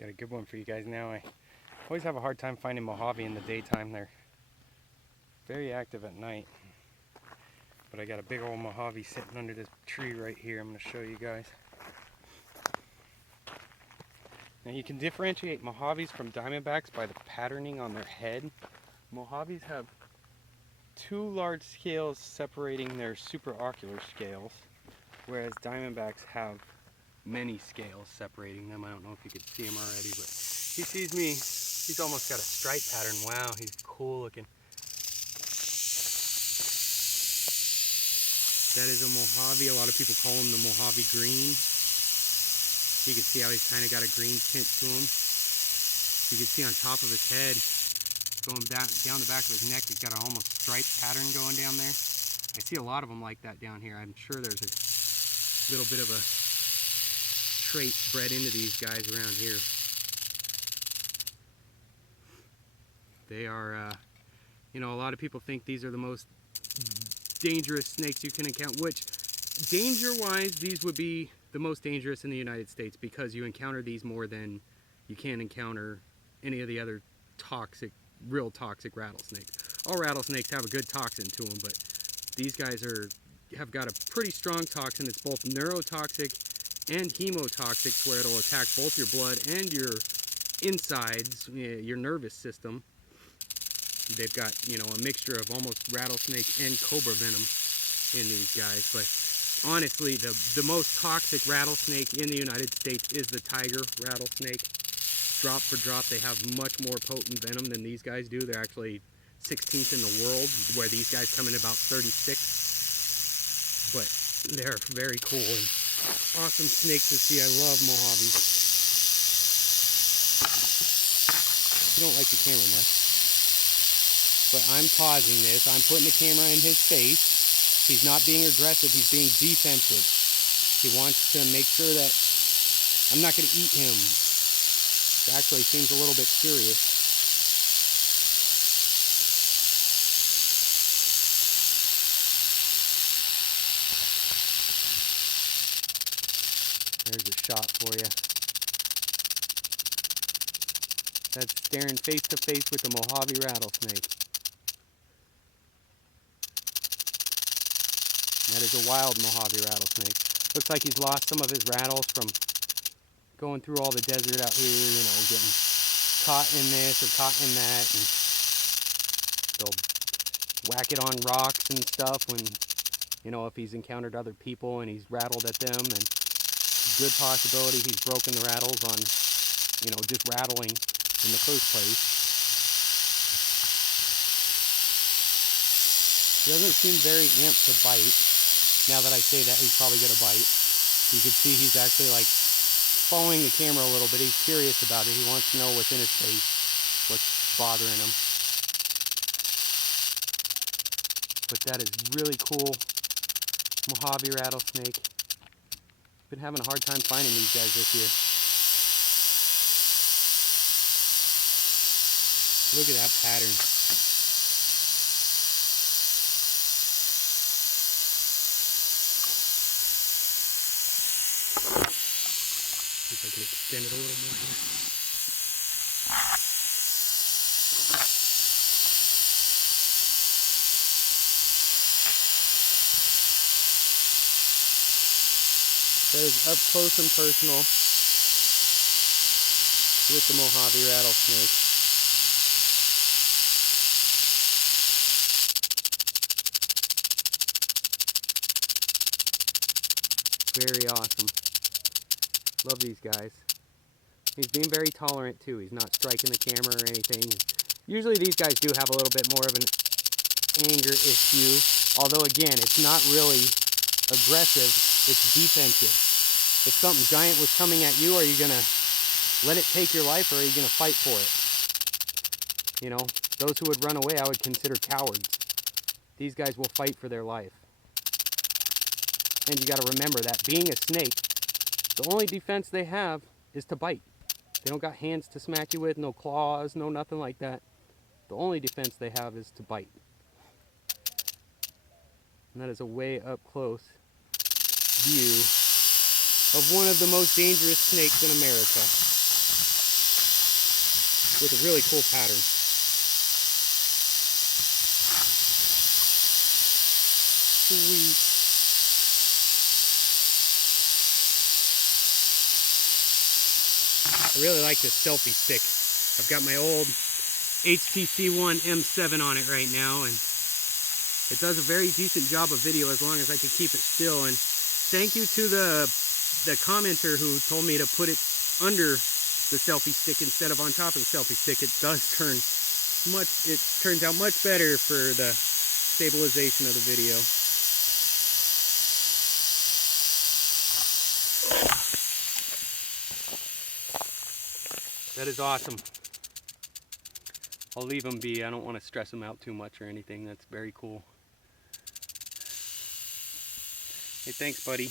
Got a good one for you guys now. I always have a hard time finding Mojave in the daytime. They're very active at night. But I got a big old Mojave sitting under this tree right here. I'm going to show you guys. Now you can differentiate Mojaves from Diamondbacks by the patterning on their head. Mojaves have two large scales separating their supraocular scales, whereas Diamondbacks have many scales separating them. I don't know if you could see him already, but he sees me. He's almost got a stripe pattern. Wow, he's cool looking. That is a Mojave. A lot of people call him the Mojave green. You can see how he's kind of got a green tint to him. You can see on top of his head, going down the back of his neck, he's got an almost stripe pattern going down there. I see a lot of them like that down here. I'm sure there's a little bit of a trait bred into these guys around here. They are, you know, a lot of people think these are the most dangerous snakes you can encounter, which danger-wise, these would be the most dangerous in the United States because you encounter these more than you can encounter any of the other toxic, real toxic rattlesnakes. All rattlesnakes have a good toxin to them, but these guys have got a pretty strong toxin. It's both neurotoxic and hemotoxic, where it'll attack both your blood and your insides, your nervous system. They've got, you know, a mixture of almost rattlesnake and cobra venom in these guys. But honestly, the most toxic rattlesnake in the United States is the tiger rattlesnake. Drop for drop, they have much more potent venom than these guys do. They're actually 16th in the world, where these guys come in about 36. But they're very cool and awesome snake to see. I love Mojaves. You don't like the camera much, but I'm pausing this. I'm putting the camera in his face. He's not being aggressive, he's being defensive. He wants to make sure that I'm not going to eat him. He actually seems a little bit curious. There's a shot for you. That's staring face to face with the Mohave rattlesnake. That is a wild Mojave rattlesnake. Looks like he's lost some of his rattles from going through all the desert out here, you know, getting caught in this or caught in that. And they'll whack it on rocks and stuff when, you know, if he's encountered other people and he's rattled at them. And good possibility he's broken the rattles on, you know, just rattling in the first place. He doesn't seem very amped to bite. Now that I say that, he's probably going to bite. You can see he's actually like following the camera a little bit. He's curious about it. He wants to know what's in his face, what's bothering him. But that is really cool. Mojave rattlesnake. Been having a hard time finding these guys this year. Look at that pattern. See if I can extend it a little more here. That is up close and personal with the Mohave rattlesnake. Very awesome. Love these guys. He's being very tolerant too. He's not striking the camera or anything. Usually these guys do have a little bit more of an anger issue. Although again, it's not really aggressive, it's defensive. If something giant was coming at you, are you going to let it take your life, or are you going to fight for it? You know, those who would run away I would consider cowards. These guys will fight for their life. And you got to remember that being a snake, the only defense they have is to bite. They don't got hands to smack you with, no claws, no nothing like that. The only defense they have is to bite. And that is a way up close view of one of the most dangerous snakes in America. with a really cool pattern. Sweet. I really like this selfie stick. I've got my old HTC One M7 on it right now, and it does a very decent job of video as long as I can keep it still. And thank you to the commenter who told me to put it under the selfie stick instead of on top of the selfie stick. It does turns out much better for the stabilization of the video. That is awesome. I'll leave them be. I don't want to stress them out too much or anything. That's very cool. Hey, thanks, buddy.